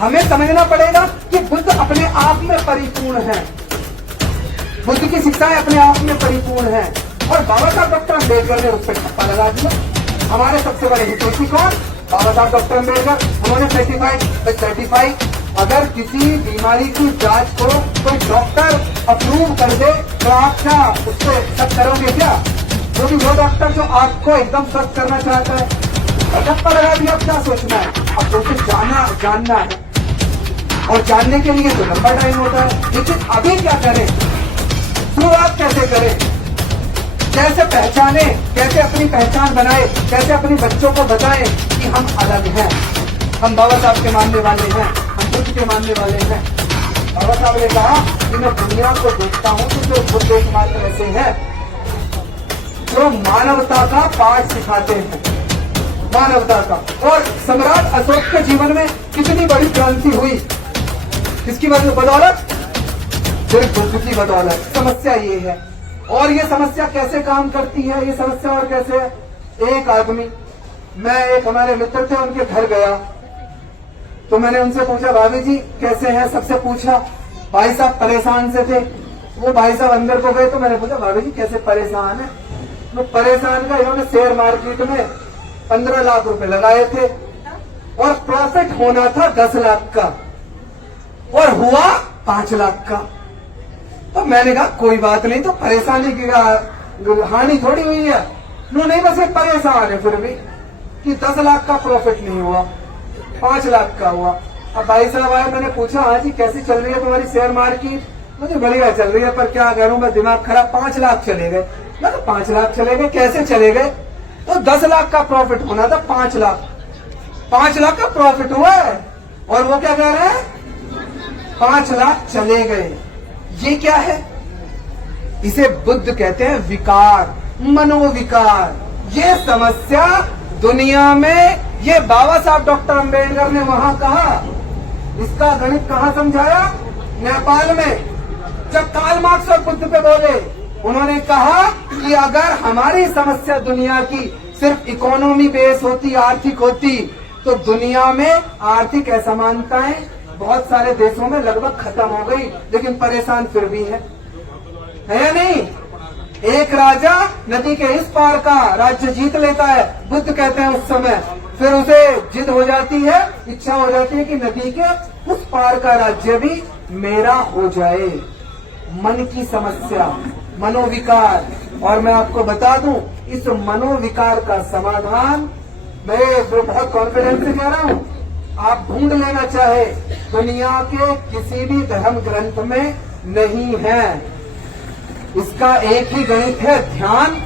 हमें समझना पड़ेगा कि बुद्ध अपने आप में परिपूर्ण है, बुद्ध की शिक्षाएं अपने आप में परिपूर्ण है। और बाबा साहब डॉक्टर अम्बेडकर ने उस पर ठप्पा लगा दिया। हमारे सबसे बड़े हितैषी कौन? बाबा साहब डॉक्टर अम्बेडकर। उन्होंने सर्टिफाइड अगर किसी बीमारी की जांच को कोई डॉक्टर अप्रूव कर दे तो आप क्या उससे शक करोगे क्या? क्योंकि वो डॉक्टर जो आपको एकदम स्वस्थ करना चाहता है, ठप्पा लगा दिया। अब क्या सोचना है? अब उसे जानना है, और जानने के लिए तो लंबा टाइम होता है। लेकिन अभी क्या करें, शुरुआत कैसे करें, कैसे पहचाने, कैसे अपनी पहचान बनाए, कैसे अपने बच्चों को बताएं कि हम अलग हैं, हम बाबा साहब के मानने वाले हैं, हम बुद्ध के मानने वाले हैं। बाबा साहब ने कहा कि मैं दुनिया को देखता हूं तो जो बुद्ध एकमात्र ऐसे हैं जो मानवता का पाठ सिखाते हैं, मानवता का। और सम्राट अशोक के जीवन में कितनी बड़ी क्रांति हुई, किसकी बदौलत? सिर्फ बुद्ध की बदौलत। समस्या ये है। और ये समस्या कैसे काम करती है, ये समस्या और कैसे है? एक आदमी, मैं एक हमारे मित्र थे, उनके घर गया तो मैंने उनसे पूछा, भाभी जी कैसे हैं? सबसे पूछा। भाई साहब परेशान से थे। वो भाई साहब अंदर को गए तो मैंने पूछा, भाभी जी कैसे परेशान है? वो परेशान का इन्होंने शेयर मार्केट में 15 लाख रुपए लगाए थे और प्रॉफिट होना था 10 लाख का और हुआ 5 लाख का। तो मैंने कहा कोई बात नहीं, तो परेशानी की हानि थोड़ी हुई है। नहीं, बस एक परेशान है फिर भी कि 10 लाख का प्रॉफिट नहीं हुआ, 5 लाख का हुआ। अब भाई साहब आए, मैंने पूछा, हाँ जी कैसी चल रही है तुम्हारी शेयर मार्केट? मुझे बढ़िया चल रही है, पर क्या करूं मैं, दिमाग खराब। 5 लाख चले गए। मैं तो 5 लाख चले गए, कैसे चले गए? तो 10 लाख का प्रॉफिट होना था, 5 लाख, 5 लाख का प्रॉफिट हुआ है और वो क्या कह रहे हैं, 5 लाख चले गए। ये क्या है? इसे बुद्ध कहते हैं विकार, मनोविकार। ये समस्या दुनिया में, ये बाबा साहब डॉक्टर अम्बेडकर ने वहां कहा, इसका गणित कहां समझाया? नेपाल में। जब कार्ल मार्क्स और बुद्ध पे बोले, उन्होंने कहा कि अगर हमारी समस्या दुनिया की सिर्फ इकोनॉमी बेस होती, आर्थिक होती, तो दुनिया में आर्थिक असमानताएं बहुत सारे देशों में लगभग खत्म हो गई। लेकिन परेशान फिर भी है या नहीं? एक राजा नदी के इस पार का राज्य जीत लेता है, बुद्ध कहते हैं उस समय, फिर उसे जिद हो जाती है, इच्छा हो जाती है कि नदी के उस पार का राज्य भी मेरा हो जाए। मन की समस्या, मनोविकार। और मैं आपको बता दूं, इस मनोविकार का समाधान मैं बहुत कॉन्फिडेंस से कह रहा हूं, आप ढूंढ लेना चाहे दुनिया के किसी भी धर्म ग्रंथ में नहीं है। इसका एक ही गणित है, ध्यान।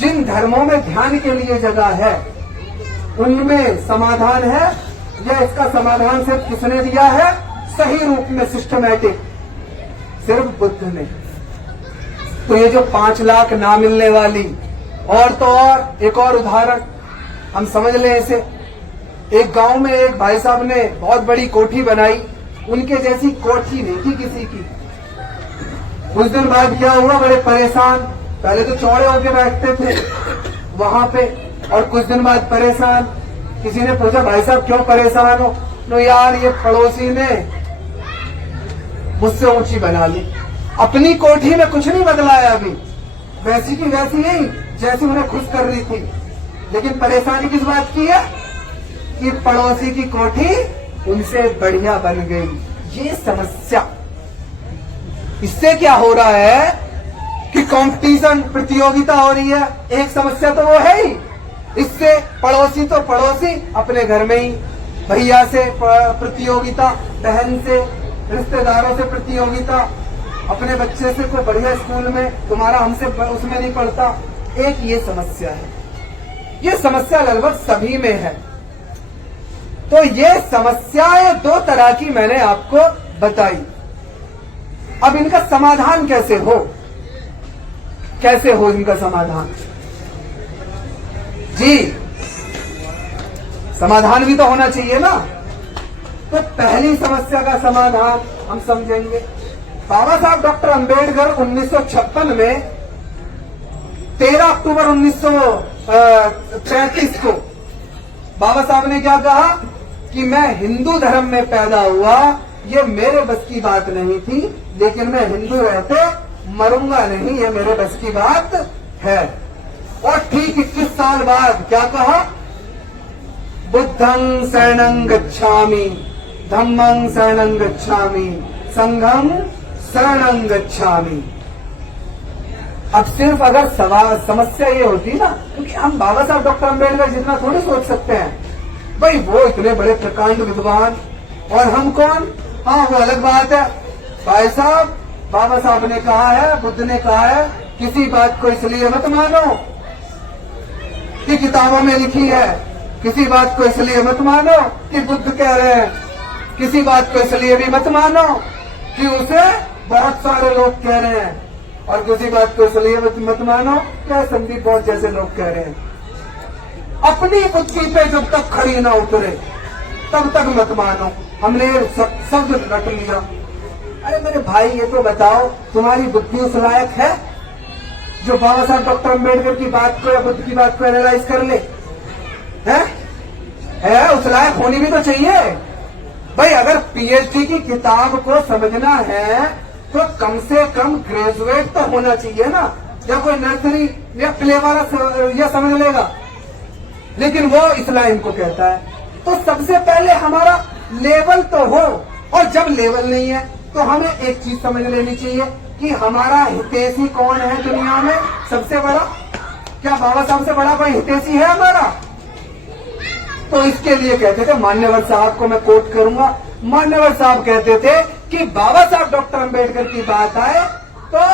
जिन धर्मों में ध्यान के लिए जगह है उनमें समाधान है। यह इसका समाधान सिर्फ किसने दिया है? सही रूप में, सिस्टमैटिक, सिर्फ बुद्ध ने। तो ये जो 5 लाख ना मिलने वाली, और तो और एक और उदाहरण हम समझ लें इसे। एक गांव में एक भाई साहब ने बहुत बड़ी कोठी बनाई, उनके जैसी कोठी नहीं थी किसी की। कुछ दिन बाद क्या हुआ, बड़े परेशान, पहले तो चौड़े होके बैठते थे वहां पे, और कुछ दिन बाद परेशान। किसी ने पूछा, भाई साहब क्यों परेशान हो? नो यार, ये पड़ोसी ने मुझसे ऊंची बना ली, अपनी कोठी में कुछ नहीं बदलाया अभी, वैसी की वैसी ही जैसी उन्हें खुश कर रही थी। लेकिन परेशानी किस बात की है कि पड़ोसी की कोठी उनसे बढ़िया बन गई। ये समस्या। इससे क्या हो रहा है कि कंपटीशन, प्रतियोगिता हो रही है। एक समस्या तो वो है ही। इससे पड़ोसी तो पड़ोसी अपने घर में ही, भैया से प्रतियोगिता, बहन से, रिश्तेदारों से प्रतियोगिता, अपने बच्चे से कोई बढ़िया स्कूल में, तुम्हारा हमसे उसमें नहीं पढ़ता। एक ये समस्या है। ये समस्या लगभग सभी में है। तो ये समस्याएं 2 तरह की मैंने आपको बताई। अब इनका समाधान कैसे हो? कैसे हो इनका समाधान? जी, समाधान भी तो होना चाहिए ना। तो पहली समस्या का समाधान हम समझेंगे। बाबा साहब डॉक्टर अम्बेडकर 1956 में 13 अक्टूबर 1935 को बाबा साहब ने क्या कहा कि मैं हिंदू धर्म में पैदा हुआ, ये मेरे बस की बात नहीं थी, लेकिन मैं हिंदू रहते मरूंगा नहीं, ये मेरे बस की बात है। और ठीक 21 साल बाद क्या कहा? बुद्धं शरणं गच्छामि, धम्मं शरणं गच्छामि, संघं शरणं गच्छामि। अब सिर्फ अगर समस्या ये होती ना, क्योंकि हम बाबा साहब डॉक्टर अम्बेडकर जितना थोड़ी सोच सकते हैं, भाई वो इतने बड़े प्रकांड विद्वान और हम कौन? हाँ, वो अलग बात है। भाई साहब, बाबा साहब ने कहा है, बुद्ध ने कहा है, किसी बात को इसलिए मत मानो कि किताबों में लिखी है, किसी बात को इसलिए मत मानो कि बुद्ध कह रहे हैं, किसी बात को इसलिए भी मत मानो कि उसे बहुत सारे लोग कह रहे हैं, और किसी बात को इसलिए मत मानो क्या संदीप बहुत जैसे लोग कह रहे हैं। अपनी बुद्धि पे जब तक खड़ी ना उतरे तब तक मत मानो। हमने शब्द रट लिया। अरे मेरे भाई, ये तो बताओ, तुम्हारी बुद्धि उस लायक है जो बाबा साहब डॉक्टर अम्बेडकर की बात को या बुद्ध की बात को एनालाइज कर ले? है उस लायक होनी भी तो चाहिए भाई। अगर पीएचडी की किताब को समझना है तो कम से कम ग्रेजुएट तो होना चाहिए ना, या कोई नर्सरी या प्ले वाला या समझ लेगा, लेकिन वो इस लाइन को कहता है। तो सबसे पहले हमारा लेवल तो हो, और जब लेवल नहीं है तो हमें एक चीज समझ लेनी चाहिए कि हमारा हितैषी कौन है दुनिया में सबसे बड़ा। क्या बाबा साहब से बड़ा कोई हितैषी है हमारा? तो इसके लिए कहते थे, मान्यवर साहब को मैं कोट करूंगा, मान्यवर साहब कहते थे कि बाबा साहब डॉक्टर अम्बेडकर की बात आए तो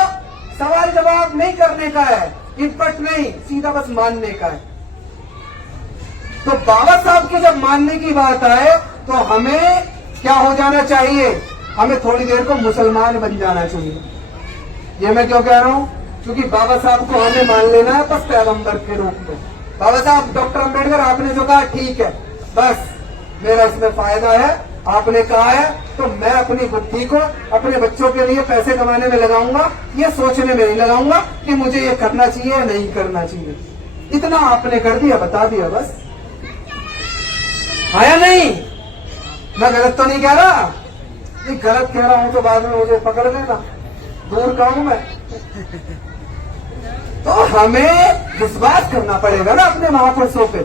सवाल जवाब नहीं करने का है, इटपट नहीं, सीधा बस मानने का है। तो बाबा साहब के जब मानने की बात आए तो हमें क्या हो जाना चाहिए? हमें थोड़ी देर को मुसलमान बन जाना चाहिए। ये मैं क्यों कह रहा हूं? क्योंकि बाबा साहब को हमें मान लेना है बस पैगंबर के रूप में। बाबा साहब डॉक्टर अम्बेडकर, आपने जो कहा ठीक है, बस मेरा इसमें फायदा है, आपने कहा है तो मैं अपनी बुद्धि को अपने बच्चों के लिए पैसे कमाने में लगाऊंगा, ये सोचने में नहीं लगाऊंगा कि मुझे ये करना चाहिए या नहीं करना चाहिए। इतना आपने कर दिया, बता दिया बस। हाँ या नहीं? मैं गलत तो नहीं कह रहा? ये गलत कह रहा हूं तो बाद में मुझे पकड़ लेना, दूर का हूं मैं। तो हमें विश्वास करना पड़ेगा ना अपने महापुरुषों पे।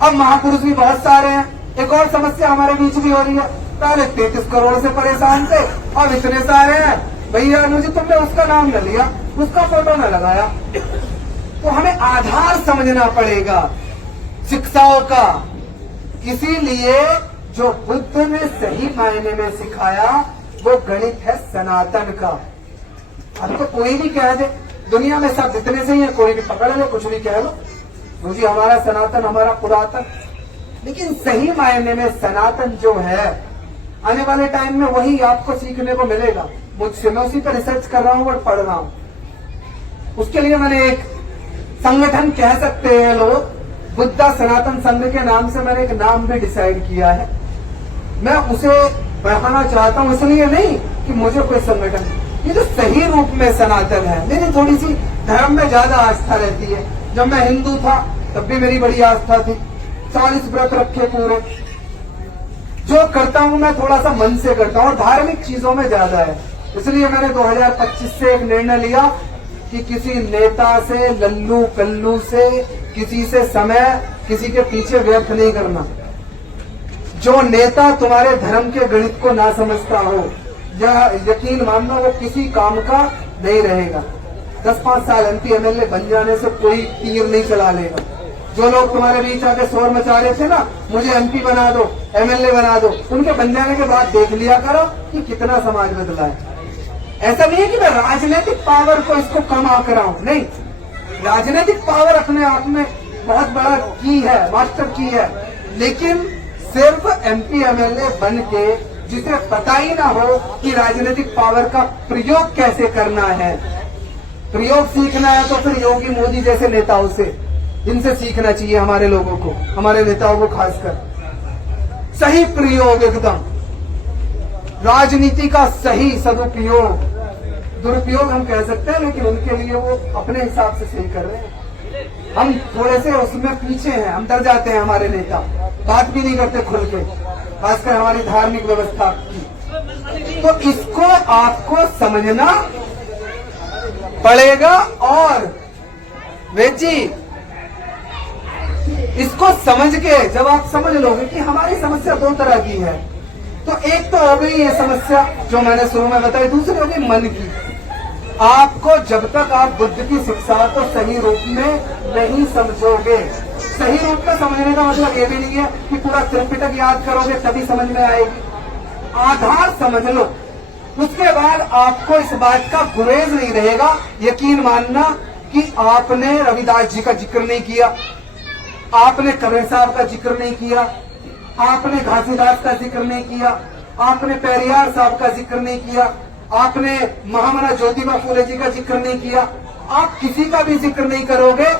अब महापुरुष भी बहुत सारे हैं। एक और समस्या हमारे बीच भी हो रही है, पहले 33 करोड़ से परेशान थे, अब इतने सारे हैं। भैया मुझे तुमने उसका नाम न लिया, उसका फोटो न लगाया। तो हमें आधार समझना पड़ेगा शिक्षाओं का। इसीलिए जो बुद्ध ने सही मायने में सिखाया वो गणित है सनातन का। अब तो कोई भी कह दे, दुनिया में सब जितने से ही है, कोई भी पकड़ ले, कुछ भी कह लो, मुझे हमारा सनातन, हमारा पुरातन। लेकिन सही मायने में सनातन जो है, आने वाले टाइम में वही आपको सीखने को मिलेगा मुझसे। मैं उसी पर रिसर्च कर रहा हूं और पढ़ रहा हूं। उसके लिए मैंने एक संगठन कह सकते हैं लोग, बुद्धा सनातन संघ के नाम से मैंने एक नाम भी डिसाइड किया है। मैं उसे बढ़ाना चाहता हूं, इसलिए नहीं कि मुझे कोई संगठन, ये जो सही रूप में सनातन है। मेरी थोड़ी सी धर्म में ज्यादा आस्था रहती है। जब मैं हिंदू था तब भी मेरी बड़ी आस्था थी, 40 व्रत रखे पूरे। जो करता हूं मैं थोड़ा सा मन से करता हूं और धार्मिक चीजों में ज्यादा है। इसलिए मैंने 2025 से एक निर्णय लिया कि किसी नेता से, लल्लू कल्लू से, किसी से समय, किसी के पीछे व्यर्थ नहीं करना। जो नेता तुम्हारे धर्म के गणित को ना समझता हो, या यकीन मानना वो किसी काम का नहीं रहेगा। 10-5 साल MP MLA बन जाने से कोई तीर नहीं चला लेगा। जो लोग तुम्हारे बीच आके शोर मचा रहे थे ना, मुझे MP बना दो, MLA बना दो, उनके बन जाने के बाद देख लिया करो कि कितना समाज बदला है। ऐसा नहीं है कि मैं राजनीतिक पावर को इसको कम आंक रहा हूं, नहीं। राजनीतिक पावर अपने आप में बहुत बड़ा की है, मास्टर की है, लेकिन सिर्फ MP MLA बन के जिसे पता ही ना हो कि राजनीतिक पावर का प्रयोग कैसे करना है। प्रयोग सीखना है तो फिर योगी मोदी जैसे नेताओं से, इनसे सीखना चाहिए हमारे लोगों को, हमारे नेताओं को खासकर। सही प्रयोग, एकदम राजनीति का सही सदुपयोग, दुरुपयोग हम कह सकते हैं, लेकिन उनके लिए वो अपने हिसाब से सही कर रहे हैं। हम थोड़े से उसमें पीछे हैं, हम डर जाते हैं, हमारे नेता बात भी नहीं करते खुल के, खासकर हमारी धार्मिक व्यवस्था की। तो इसको आपको समझना पड़ेगा। और वेद जी, इसको समझ के जब आप समझ लोगे कि हमारी समस्या दो तरह की है, तो एक तो हो गई ये समस्या जो मैंने शुरू में बताई, दूसरी हो गई मन की। आपको जब तक आप बुद्ध की शिक्षा को सही रूप में नहीं समझोगे, सही रूप में समझने का मतलब ये भी नहीं है कि पूरा त्रिपिटक याद करोगे तभी समझ में आएगी। आधार समझ लो, उसके बाद आपको इस बात का गुरेज नहीं रहेगा। यकीन मानना कि आपने रविदास जी का जिक्र नहीं किया, आपने कबीर साहब का जिक्र नहीं किया, आपने घासीदास का जिक्र नहीं किया, आपने पेरियार साहब का जिक्र नहीं किया, आपने महामना ज्योतिबा फूले जी का जिक्र नहीं किया, आप किसी का भी जिक्र नहीं करोगे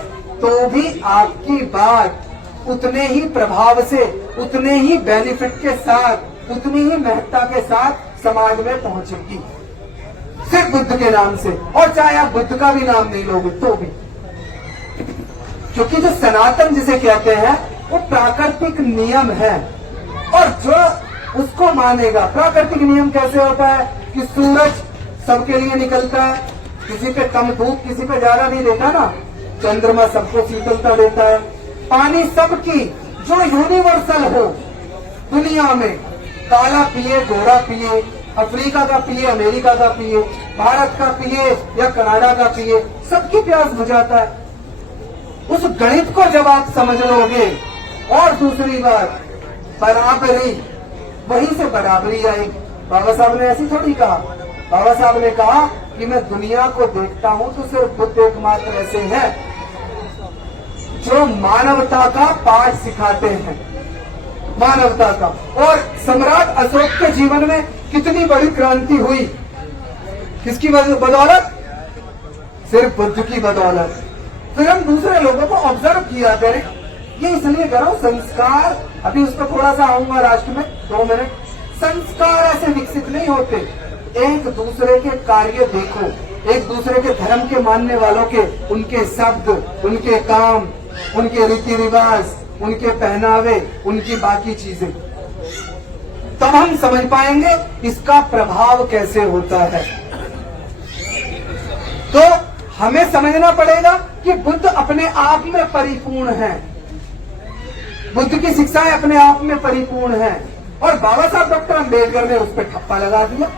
तो भी आपकी बात उतने ही प्रभाव से, उतने ही बेनिफिट के साथ, उतनी ही महत्ता के साथ समाज में पहुंचेगी, सिर्फ बुद्ध के नाम से। और चाहे आप बुद्ध का भी नाम नहीं लोगे तो भी, क्योंकि जो सनातन जिसे कहते हैं वो प्राकृतिक नियम है। और जो उसको मानेगा, प्राकृतिक नियम कैसे होता है कि सूरज सबके लिए निकलता है, किसी पे कम धूप किसी पे ज्यादा नहीं देता ना, चंद्रमा सबको शीतलता देता है, पानी सबकी जो यूनिवर्सल हो दुनिया में, काला पिए गोरा पिए, अफ्रीका का पिए अमेरिका का पिए, भारत का पिए या कनाडा का पिए, सबकी प्यास बुझाता है। उस गणित को जब आप समझ लोगे, और दूसरी बात बराबरी, वहीं से बराबरी आएगी। बाबा साहब ने ऐसी थोड़ी कहा, बाबा साहब ने कहा कि मैं दुनिया को देखता हूं तो सिर्फ बुद्ध एकमात्र ऐसे हैं जो मानवता का पाठ सिखाते हैं, मानवता का। और सम्राट अशोक के जीवन में कितनी बड़ी क्रांति हुई, किसकी बदौलत? सिर्फ बुद्ध की बदौलत। फिर हम दूसरे लोगों को ऑब्जर्व किया करें, ये इसलिए करो संस्कार, अभी उस पर थोड़ा सा आऊंगा लास्ट में 2 मिनट। संस्कार ऐसे विकसित नहीं होते, एक दूसरे के कार्य देखो, एक दूसरे के धर्म के मानने वालों के, उनके शब्द, उनके काम, उनके रीति रिवाज, उनके पहनावे, उनकी बाकी चीजें, तब हम समझ पाएंगे इसका प्रभाव कैसे होता है। तो हमें समझना पड़ेगा कि बुद्ध अपने आप में परिपूर्ण है, बुद्ध की शिक्षाएं अपने आप में परिपूर्ण है। और बाबा साहब डॉक्टर अम्बेडकर ने उस पर ठप्पा लगा दिया।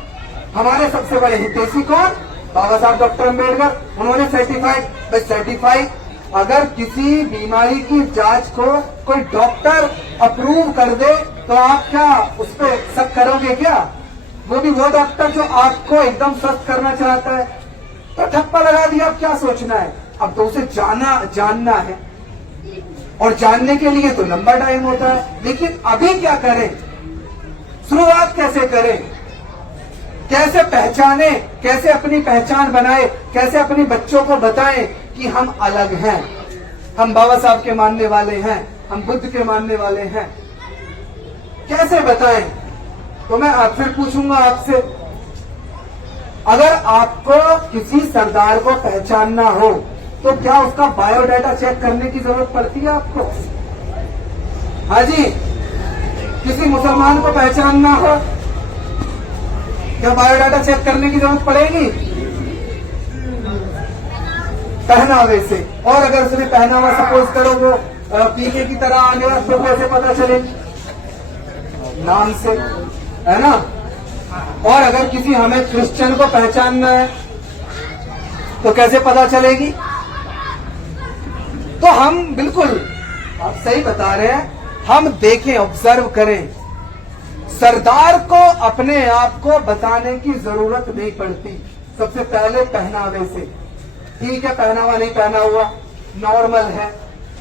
हमारे सबसे बड़े हितैषी कौन? बाबा साहब डॉक्टर अम्बेडकर। उन्होंने सर्टिफाइड अगर किसी बीमारी की जांच को कोई डॉक्टर अप्रूव कर दे तो आप क्या उस पर शक करोगे क्या? वो भी वो डॉक्टर जो आपको एकदम स्वस्थ करना चाहता है। तो ठप्पा लगा दिया, अब क्या सोचना है? अब तो उसे जानना है, और जानने के लिए तो लंबा टाइम होता है। लेकिन अभी क्या करें, शुरुआत कैसे करें, कैसे पहचाने, कैसे अपनी पहचान बनाए, कैसे अपने बच्चों को बताएं कि हम अलग हैं, हम बाबा साहब के मानने वाले हैं, हम बुद्ध के मानने वाले हैं, कैसे बताएं? तो मैं फिर पूछूंगा आपसे, अगर आपको किसी सरदार को पहचानना हो तो क्या उसका बायोडाटा चेक करने की जरूरत पड़ती है आपको? हाँ जी, किसी मुसलमान को पहचानना हो क्या बायोडाटा चेक करने की जरूरत पड़ेगी? पहनावे से। और अगर उसने पहनावा सपोज करो वो पीके की तरह आ गया तो कैसे पता चलेगी? नाम से, है ना? और अगर किसी हमें क्रिश्चियन को पहचानना है तो कैसे पता चलेगी? तो हम बिल्कुल, आप सही बता रहे हैं, हम देखें, ऑब्जर्व करें। सरदार को अपने आप को बताने की जरूरत नहीं पड़ती। सबसे पहले पहनावे से, ठीक है पहनावा नहीं पहना हुआ, नॉर्मल है,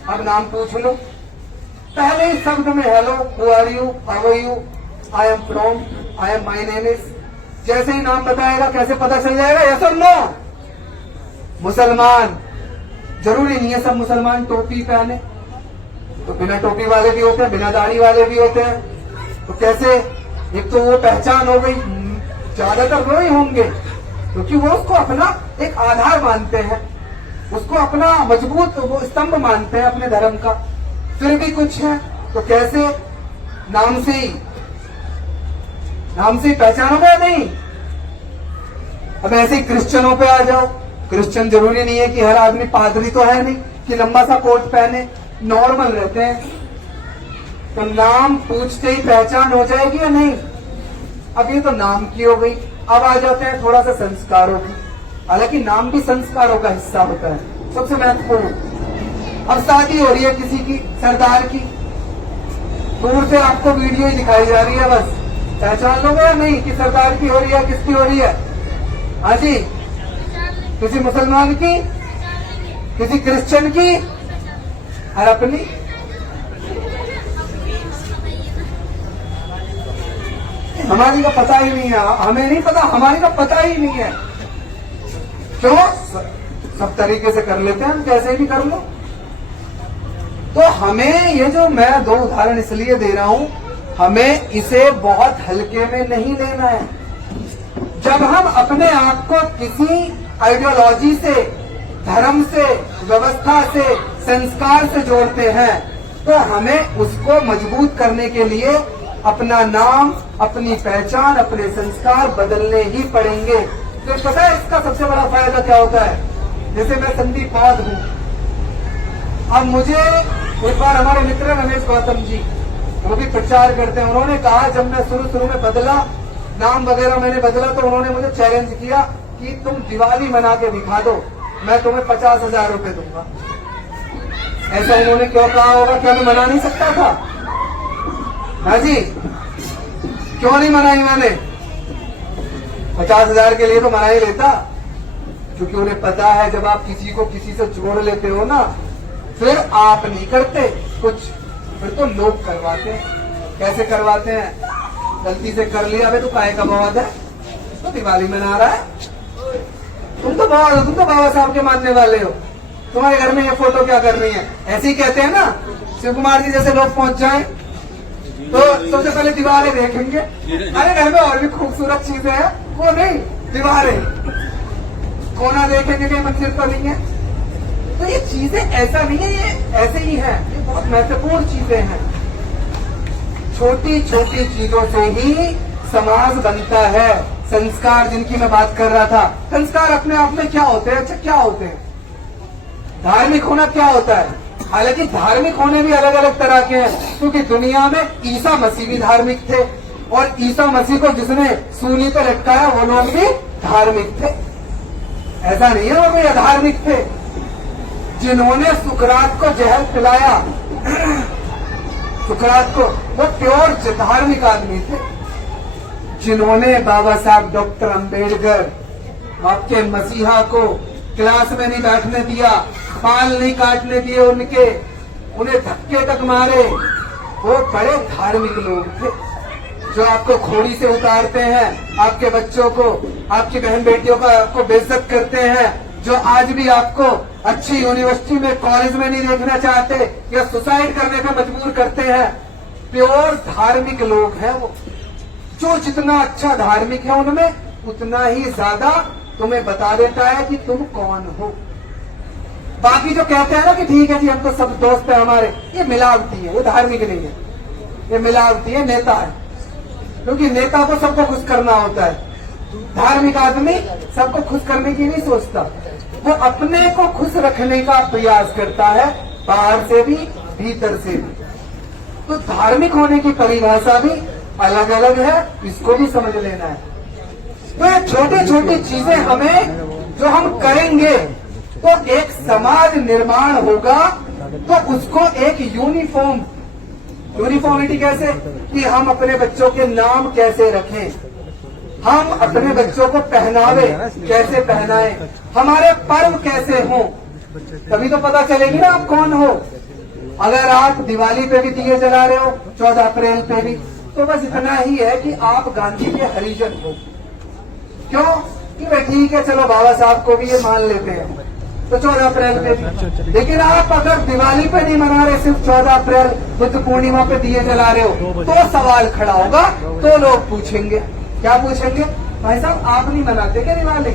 अब नाम पूछ लो, पहले ही शब्द में hello, who are you, how are you, I am from, I am, my name is, जैसे ही नाम बताएगा कैसे पता चल जाएगा? यस और नो? मुसलमान, जरूरी नहीं है सब मुसलमान टोपी पहने, तो बिना टोपी वाले भी होते हैं, बिना दाढ़ी वाले भी होते हैं। तो कैसे? एक तो वो पहचान हो गई, ज्यादातर वो ही होंगे क्योंकि वो उसको अपना एक आधार मानते हैं। उसको अपना मजबूत वो स्तंभ मानते हैं अपने धर्म का। फिर भी कुछ है तो कैसे नाम से ही पहचानोगे या नहीं? अब ऐसे ही क्रिश्चियनों पे आ जाओ। क्रिश्चियन जरूरी नहीं है कि हर आदमी पादरी तो है नहीं कि लंबा सा कोट पहने, नॉर्मल रहते हैं। तो नाम पूछते ही पहचान हो जाएगी या नहीं? अब ये तो नाम की हो गई। अब आ जाते हैं थोड़ा सा संस्कारों की। हालांकि नाम भी संस्कारों का हिस्सा होता है, सबसे महत्वपूर्ण। अब शादी हो रही है किसी की, सरदार की, दूर से आपको वीडियो ही दिखाई जा रही है, बस पहचान लोगे या नहीं कि सरदार की हो रही है, किसकी हो रही है? हाँ जी, किसी मुसलमान की, किसी क्रिश्चियन की, और अपनी हमारी का पता ही नहीं है। हमें नहीं पता, हमारी का पता ही नहीं है। क्यों? सब तरीके से कर लेते हैं हम, कैसे भी कर लो। तो हमें ये जो मैं दो उदाहरण इसलिए दे रहा हूं, हमें इसे बहुत हल्के में नहीं लेना है। जब हम अपने आप को किसी आइडियोलॉजी से, धर्म से, व्यवस्था से, संस्कार से जोड़ते हैं, तो हमें उसको मजबूत करने के लिए अपना नाम, अपनी पहचान, अपने संस्कार बदलने ही पड़ेंगे। तो पता है इसका सबसे बड़ा फायदा क्या होता है? जैसे मैं संदीप पाद हूं, अब मुझे एक बार हमारे मित्र रमेश गौतम जी, वो भी प्रचार करते हैं, उन्होंने कहा, जब मैं शुरू में बदला, नाम वगैरह मैंने बदला, तो उन्होंने मुझे चैलेंज किया कि तुम दिवाली मना के दिखा दो, मैं तुम्हें 50,000 रुपए दूंगा। ऐसा उन्होंने क्यों कहा होगा? क्या मैं मना नहीं सकता था? हाँ जी, क्यों नहीं मनाई मैंने? 50,000 के लिए तो मना ही लेता, क्योंकि उन्हें पता है जब आप किसी को किसी से जोड़ लेते हो ना, फिर आप नहीं करते कुछ, फिर तो लोग करवाते हैं। कैसे करवाते हैं? गलती से कर लिया, अबे तू काहे का बवाद है, तो दिवाली मना रहा है, तुम तो बाबा साहब के मानने वाले हो, तुम्हारे घर में ये फोटो क्या कर रही है? ऐसे ही कहते हैं ना। शिव कुमार जी जैसे लोग पहुंच जाएं तो सबसे पहले दीवारें देखेंगे। अरे घर में और भी खूबसूरत चीजें हैं, वो नहीं, दीवारें। कोना देखेंगे कि मंदिर तो नहीं है। तो ये चीजें ऐसा नहीं है, ये ऐसे ही है, ये बहुत महत्वपूर्ण चीजें हैं। छोटी छोटी चीजों से ही समाज बनता है। संस्कार जिनकी मैं बात कर रहा था, संस्कार अपने आप में क्या होते हैं? अच्छा, क्या होते हैं? धार्मिक होना क्या होता है? हालांकि धार्मिक होने भी अलग अलग तरह के हैं, क्योंकि दुनिया में ईसा मसीह भी धार्मिक थे, और ईसा मसीह को जिसने सूली पर लटकाया वो लोग भी धार्मिक थे। ऐसा नहीं है वो भी अधार्मिक थे। जिन्होंने सुकरात को जहर पिलाया, सुकरात को, वो प्योर धार्मिक आदमी थे। जिन्होंने बाबा साहब डॉक्टर अंबेडकर, आपके मसीहा को क्लास में नहीं बैठने दिया, बाल नहीं काटने दिए उनके, उन्हें धक्के तक मारे, वो बड़े धार्मिक लोग थे। जो आपको खोड़ी से उतारते हैं, आपके बच्चों को, आपकी बहन बेटियों को बेइज्जत करते हैं, जो आज भी आपको अच्छी यूनिवर्सिटी में, कॉलेज में नहीं देखना चाहते या सुसाइड करने पर मजबूर करते हैं, प्योर धार्मिक लोग हैं वो। जो जितना अच्छा धार्मिक है उनमें, उतना ही ज्यादा तुम्हें बता देता है कि तुम कौन हो। बाकी जो कहते हैं ना कि ठीक है जी हम तो सब दोस्त हैं हमारे, ये मिलावटी है, ये धार्मिक नहीं है, ये मिलावटी है, नेता है। क्योंकि नेता को सबको खुश करना होता है, धार्मिक आदमी सबको खुश करने की नहीं सोचता, वो अपने को खुश रखने का प्रयास करता है, बाहर से भी भीतर से भी। तो धार्मिक होने की परिभाषा भी अलग अलग है, इसको भी समझ लेना है। तो ये छोटी छोटी चीजें हमें जो हम करेंगे तो एक समाज निर्माण होगा, तो उसको एक यूनिफॉर्मिटी कैसे, कि हम अपने बच्चों के नाम कैसे रखें, हम अपने बच्चों को पहनावे कैसे पहनाएं, हमारे पर्व कैसे हों, तभी तो पता चलेगी ना आप कौन हो। अगर आप दिवाली पे भी दिए जला रहे हो, 14 अप्रैल पे भी, तो बस इतना ही है कि आप गांधी के हरिजन हो। क्यों? कि भाई ठीक है, चलो बाबा साहब को भी ये मान लेते हैं, तो 14 अप्रैल पे भी। लेकिन आप अगर दिवाली पे नहीं मना रहे, सिर्फ 14 अप्रैल बुद्ध पूर्णिमा पे दिए जला रहे हो, तो सवाल खड़ा होगा, तो लोग पूछेंगे, क्या पूछेंगे? भाई साहब आप नहीं मनाते क्या दिवाली?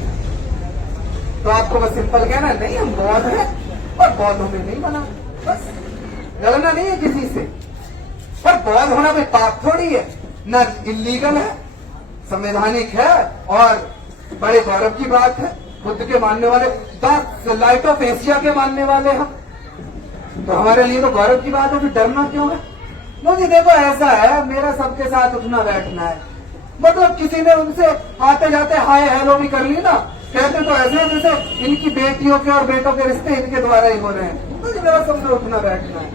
तो आपको बस सिंपल कहना नहीं हम बौद्ध हैं और बौद्ध हमें नहीं बना, बस लड़ना नहीं है किसी से। पर बौद्ध होना कोई पाप थोड़ी है, ना इलीगल है, संवैधानिक है और बड़े गौरव की बात है। बुद्ध के मानने वाले 10 लाइट ऑफ एशिया के मानने वाले हम, तो हमारे लिए तो गौरव की बात है, फिर डरना क्यों है? मुझे देखो ऐसा है, मेरा सबके साथ उठना बैठना है, मतलब किसी ने उनसे आते जाते हाय हेलो भी कर ली ना, कहते तो ऐसे जैसे इनकी बेटियों के और बेटों के रिश्ते इनके द्वारा ही हो रहे हैं। मुझे मेरा सबसे उठना बैठना है,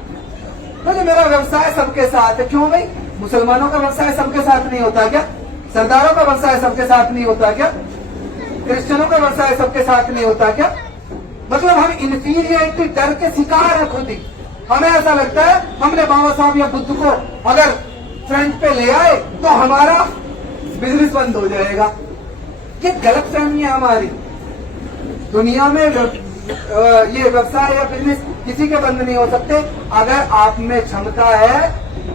मुझे मेरा व्यवसाय सबके साथ है। क्यों भाई? मुसलमानों का व्यवसाय सबके साथ नहीं होता क्या? सरदारों का व्यवसाय सबके साथ नहीं होता क्या? क्रिश्चियनों का व्यवसाय सबके साथ नहीं होता क्या? मतलब हम इंफीरियरिटी डर के शिकार है खुद ही। हमें ऐसा लगता है हमने बाबा साहब या बुद्ध को अगर फ्रंट पे ले आए तो हमारा बिजनेस बंद हो जाएगा। ये गलत फहमी है हमारी। दुनिया में ये व्यवसाय या बिजनेस किसी के बंद नहीं हो सकते। अगर आप में क्षमता है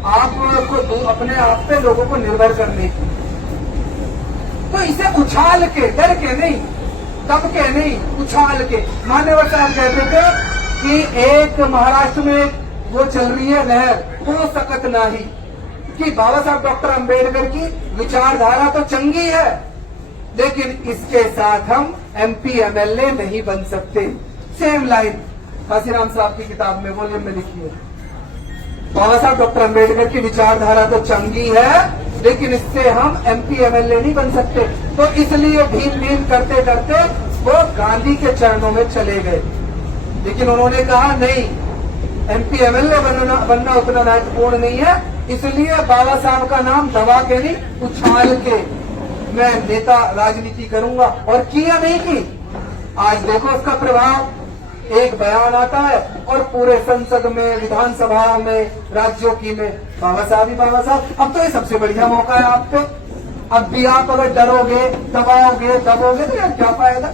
आपको अपने आप पे लोगों को निर्भर करने की, तो इसे उछाल के, डर के नहीं, दब के नहीं, उछाल के। मान्यवर साहब कहते थे कि एक महाराष्ट्र में वो चल रही है लहर, हो सकत नाही, कि बाबा साहब डॉक्टर अंबेडकर की विचारधारा तो चंगी है, लेकिन इसके साथ हम MP MLA नहीं बन सकते। सेम लाइन काशीराम साहब की किताब में वॉल्यूम में लिखी है। बाबा साहब डॉक्टर अंबेडकर की विचारधारा तो चंगी है, लेकिन इससे हम MP MLA नहीं बन सकते। तो इसलिए भीम भीम करते करते वो गांधी के चरणों में चले गए, लेकिन उन्होंने कहा नहीं, MP MLA बनना उतना महत्वपूर्ण नहीं है, इसलिए बाबा साहब का नाम दबा के नहीं, उछाल के मैं नेता राजनीति करूंगा। और किया नहीं की। आज देखो उसका प्रभाव। एक बयान आता है और पूरे संसद में, विधानसभा में, राज्यों की में बाबा साहब ही बाबा साहब। अब तो ये सबसे बढ़िया मौका है आप पे। अब भी आप अगर डरोगे, दबाओगे, दबोगे तो यार क्या फायदा।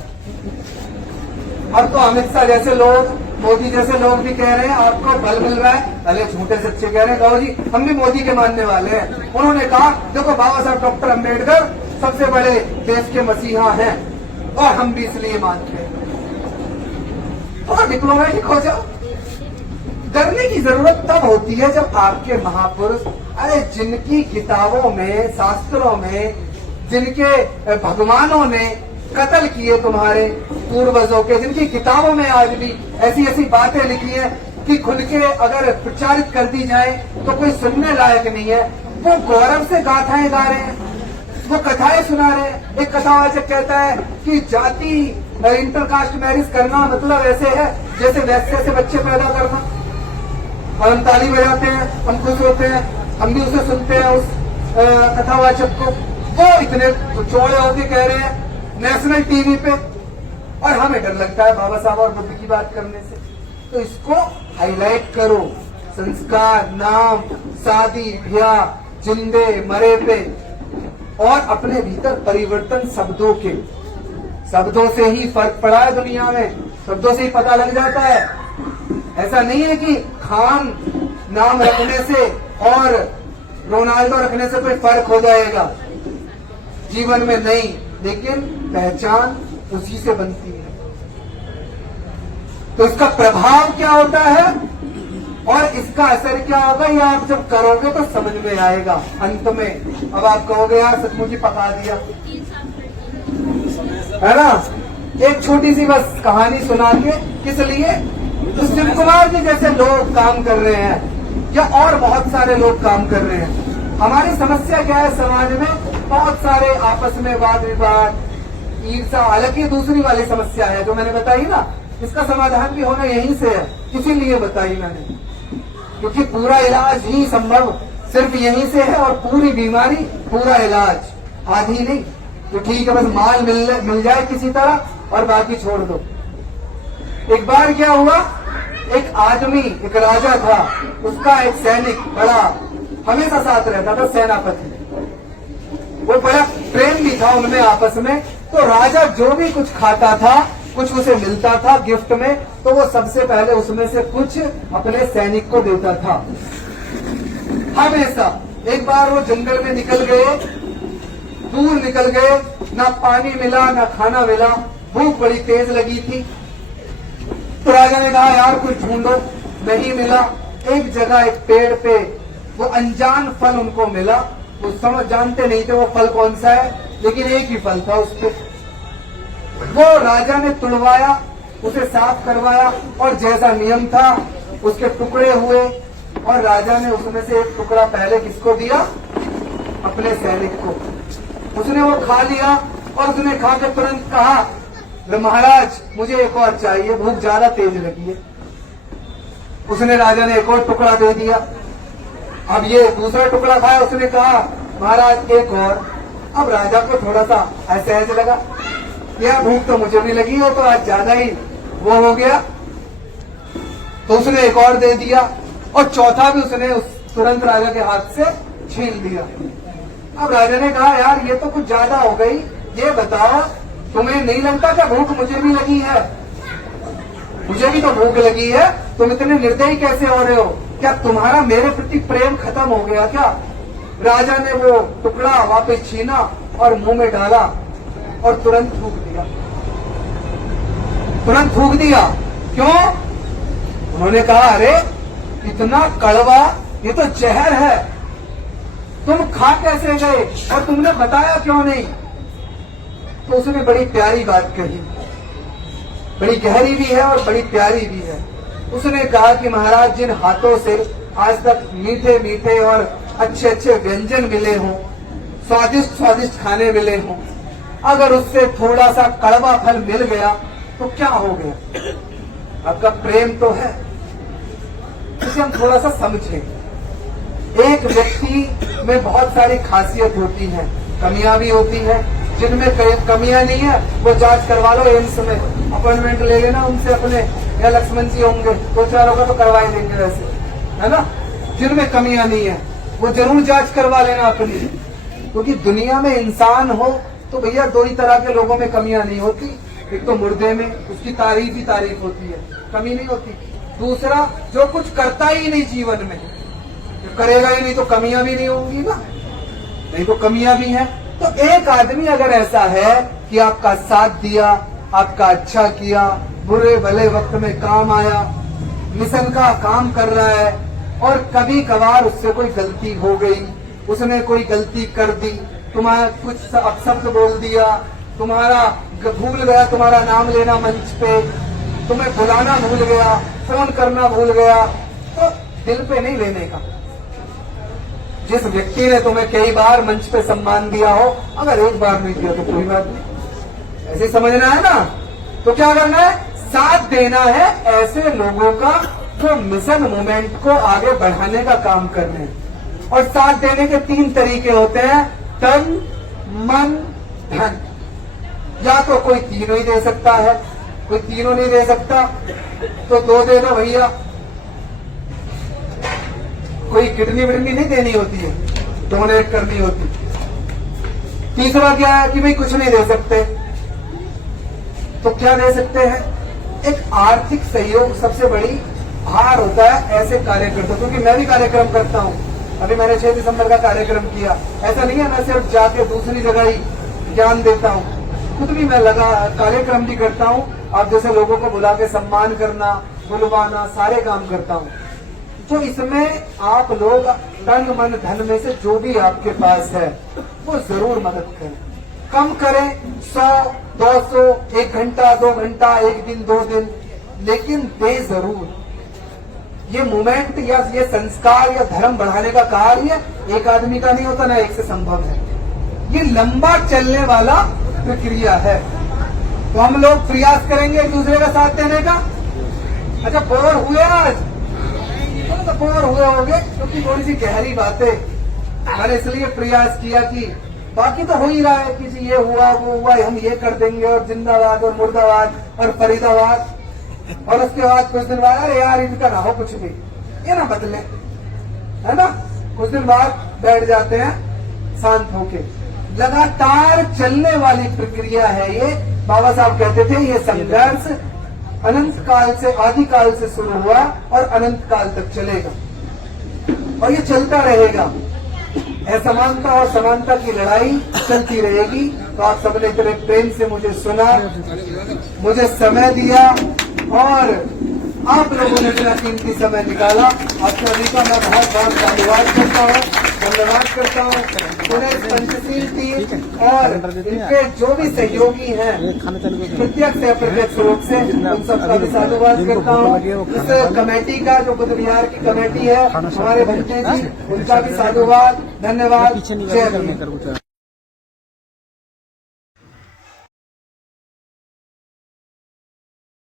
अब तो अमित शाह जैसे लोग, मोदी जैसे लोग भी कह रहे हैं आपको बल मिल रहा है। पहले झूठे सच्चे कह रहे हैं, कहो जी हम भी मोदी के मानने वाले हैं। उन्होंने कहा देखो बाबा साहब डॉक्टर अंबेडकर सबसे बड़े देश के मसीहा हैं और हम भी इसलिए मानते हैं। और डिप्लोमेटिक हो जाओ। डरने की जरूरत तब होती है जब आपके महापुरुष, अरे जिनकी किताबों में, शास्त्रों में, जिनके भगवानों ने कत्ल किए तुम्हारे पूर्वजों के, जिनकी किताबों में आज भी ऐसी ऐसी बातें लिखी हैं कि खुद के अगर प्रचारित कर दी जाए तो कोई सुनने लायक नहीं है, वो गौरव से गाथाएं गा रहे हैं, वो कथाएं सुना रहे हैं। एक कथावाचक कहता है कि जाति इंटरकास्ट मैरिज करना मतलब ऐसे है जैसे वैसे से बच्चे पैदा करना। और हम ताली बजाते हैं, हम खुश होते हैं, हम भी उसे सुनते हैं उस कथावाचक को। वो इतने चौड़े होके कह रहे हैं नेशनल टीवी पे, और हमें डर लगता है बाबा साहब और बुद्ध की बात करने से। तो इसको हाईलाइट करो। संस्कार, नाम, शादी, ब्याह, जिंदे मरे पे, और अपने भीतर परिवर्तन शब्दों के। शब्दों से ही फर्क पड़ा है दुनिया में, शब्दों से ही पता लग जाता है। ऐसा नहीं है कि खान नाम रखने से और रोनाल्डो रखने से कोई फर्क हो जाएगा जीवन में, नहीं, लेकिन पहचान उसी से बनती है। तो इसका प्रभाव क्या होता है और इसका असर क्या होगा, ये आप जब करोगे तो समझ में आएगा अंत में। अब आप कहोगे यार सचमुच ही पका दिया, है ना। एक छोटी सी बस कहानी सुना के, किस लिए, तो शिव कुमार जी जैसे लोग काम कर रहे हैं या और बहुत सारे लोग काम कर रहे हैं। हमारी समस्या क्या है समाज में, बहुत सारे आपस में वाद विवाद, ईर्षा, हालांकि दूसरी वाली समस्या है जो मैंने बताई ना, इसका समाधान भी होना यहीं से है, इसीलिए बताई मैंने, क्योंकि पूरा इलाज ही संभव सिर्फ यहीं से है, और पूरी बीमारी, पूरा इलाज, आधी नहीं। तो ठीक है, बस माल मिल जाए किसी तरह और बाकी छोड़ दो। एक बार क्या हुआ, एक आदमी, एक राजा था, उसका एक सैनिक बड़ा हमेशा साथ रहता था, सेनापति, वो बड़ा प्रेम भी था उनमें आपस में। तो राजा जो भी कुछ खाता था, कुछ उसे मिलता था गिफ्ट में, तो वो सबसे पहले उसमें से कुछ अपने सैनिक को देता था हमेशा। एक बार वो जंगल में निकल गए, दूर निकल गए, ना पानी मिला ना खाना मिला, भूख बड़ी तेज लगी थी। तो राजा ने कहा यार कुछ ढूंढो, नहीं मिला। एक जगह एक पेड़ पे वो अनजान फल उनको मिला। वो समझ जानते नहीं थे वो फल कौन सा है, लेकिन एक ही फल था उस पे। वो राजा ने तुड़वाया, उसे साफ करवाया और जैसा नियम था उसके टुकड़े हुए। और राजा ने उसमें से एक टुकड़ा पहले किसको दिया? अपने सैनिक को। उसने वो खा लिया और उसने खा के तुरंत कहा महाराज मुझे एक और चाहिए, भूख ज्यादा तेज लगी है। उसने राजा ने एक और टुकड़ा दे दिया। अब ये दूसरा टुकड़ा खाया, उसने कहा महाराज एक और। अब राजा को थोड़ा सा असहज लगा, यह भूख तो मुझे भी लगी है, तो आज ज्यादा ही वो हो गया। तो उसने एक और दे दिया और चौथा भी उसने तुरंत राजा के हाथ से छीन लिया। अब राजा ने कहा यार ये तो कुछ ज्यादा हो गई, ये बताओ तुम्हें नहीं लगता क्या भूख मुझे भी लगी है? मुझे भी तो भूख लगी है, तुम इतने निर्दयी कैसे हो रहे हो? क्या तुम्हारा मेरे प्रति प्रेम खत्म हो गया क्या? राजा ने वो टुकड़ा वापस छीना और मुंह में डाला और तुरंत थूक दिया। तुरंत थूक दिया। क्यों? उन्होंने कहा अरे इतना कड़वा, ये तो जहर है, तुम खा कैसे गए और तुमने बताया क्यों नहीं? तो उसने बड़ी प्यारी बात कही, बड़ी गहरी भी है और बड़ी प्यारी भी है। उसने कहा कि महाराज जिन हाथों से आज तक मीठे मीठे और अच्छे अच्छे व्यंजन मिले हों, स्वादिष्ट स्वादिष्ट खाने मिले हों, अगर उससे थोड़ा सा कड़वा फल मिल गया तो क्या हो गया? आपका प्रेम तो है, इसे हम थोड़ा सा समझें। एक व्यक्ति में बहुत सारी खासियत होती है, कमियां भी होती है। जिनमें कमियां नहीं है वो जांच करवा लो एम्स में, अपॉइंटमेंट ले लेना उनसे अपने, या लक्ष्मण जी होंगे दो चार होगा तो करवा ही देंगे वैसे, है ना। जिनमें कमियां नहीं है वो जरूर जांच करवा लेना अपनी, क्योंकि दुनिया में इंसान हो तो भैया दो ही तरह के लोगों में कमियां नहीं होती। एक तो मुर्दे में, उसकी तारीफ ही तारीफ होती है, कमी नहीं होती। दूसरा जो कुछ करता ही नहीं जीवन में, करेगा ही नहीं तो कमियां भी नहीं होंगी ना, नहीं तो कमियां भी हैं। तो एक आदमी अगर ऐसा है कि आपका साथ दिया, आपका अच्छा किया, बुरे भले वक्त में काम आया, मिशन का काम कर रहा है, और कभी कभार उससे कोई गलती हो गई, उसने कोई गलती कर दी, तुम्हारा कुछ अपशब्द बोल दिया, तुम्हारा भूल गया तुम्हारा नाम लेना मंच पे, तुम्हें बुलाना भूल गया, फोन करना भूल गया, तो दिल पे नहीं लेने का। जिस व्यक्ति ने तुम्हें कई बार मंच पे सम्मान दिया हो, अगर एक बार नहीं दिया तो कोई बात नहीं, ऐसे समझना है ना। तो क्या करना है? साथ देना है ऐसे लोगों का जो मिशन मूवमेंट को आगे बढ़ाने का काम कर रहे हैं। और साथ देने के 3 तरीके होते हैं, तन मन धन। या तो कोई तीनों ही दे सकता है, कोई तीनों नहीं दे सकता तो 2 दे दो भैया। कोई किडनी विडनी नहीं देनी होती है, डोनेट करनी होती। तीसरा क्या है कि भाई कुछ नहीं दे सकते, तो क्या दे सकते हैं? एक आर्थिक सहयोग सबसे बड़ी हार होता है ऐसे कार्यकर्ता, क्योंकि मैं भी कार्यक्रम करता हूं। अभी मैंने 6 दिसंबर का कार्यक्रम किया। ऐसा नहीं है मैं सिर्फ जाके दूसरी जगह ही ज्ञान देता हूं, खुद भी मैं लगा कार्यक्रम भी करता हूं। आप जैसे लोगों को बुला के सम्मान करना, बुलवाना, सारे काम करता हूं। तो इसमें आप लोग तन मन धन में से जो भी आपके पास है वो जरूर मदद करें। कम करें 100, 200, 1 घंटा, 2 घंटा, 1 दिन, 2 दिन, लेकिन दे जरूर। ये मूवमेंट या ये संस्कार या धर्म बढ़ाने का कार्य एक आदमी का नहीं होता, ना एक से संभव है। ये लंबा चलने वाला प्रक्रिया है। तो हम लोग प्रयास करेंगे एक दूसरे का साथ देने का। अच्छा बोर हुए आज? तो बोर हुए होंगे क्योंकि थोड़ी सी गहरी बातें मैंने इसलिए प्रयास किया कि बाकी तो हो ही रहा है कि जी ये हुआ वो हुआ, हम ये कर देंगे और जिंदाबाद और मुर्दाबाद और फरीदाबाद, और उसके बाद कुछ दिन बाद अरे यार इनका ना हो कुछ भी, ये ना बदले, है ना। कुछ दिन बाद बैठ जाते हैं शांत होके। लगातार चलने वाली प्रक्रिया है ये। बाबा साहब कहते थे ये संघर्ष अनंत काल से, आदि काल से शुरू हुआ और अनंत काल तक चलेगा और ये चलता रहेगा। असमानता और समानता की लड़ाई चलती रहेगी। तो आप सबने इतने प्रेम से मुझे सुना, मुझे समय दिया और आप लोगों ने इतना कीमती समय निकाला। आप सभी का मैं बहुत बहुत धन्यवाद करता हूँ पुलिस पंचशील टीम और इनके जो भी सहयोगी हैं प्रत्यक्ष या अप्रत्यक्ष रूप से उन सबका भी साधुवाद करता हूँ। इस कमेटी का जो बुद्ध विहार की कमेटी है हमारे भंटे जी, उनका भी साधुवाद, धन्यवाद। जय हिंद।